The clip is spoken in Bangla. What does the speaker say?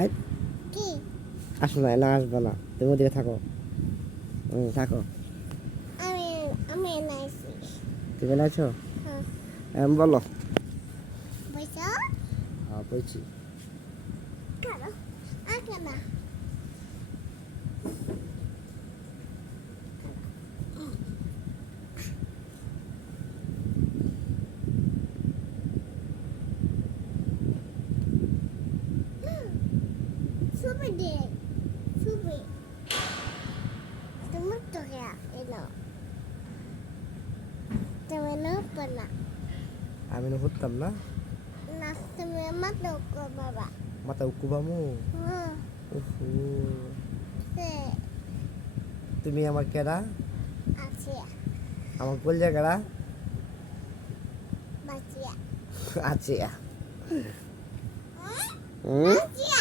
আই কি আসো না, না আসবো না, তুমি ওদিকে থাকো। থাকো। আমি আমি নাইছি তুমি নাইছো? হ্যাঁ বলো। বসো হ্যাঁ বলছি। করো আগে না ছবি দে ছবি তুমি তো কে এলো তুমি না পনা আমি না হতাম না। না তুমি মাতো কো বাবা মাথা উকুবামু। হ্যাঁ উহু। সে তুমি আমার কেডা? আছে আমার কলজা কেডা? বাচিয়া আছে। বাচিয়া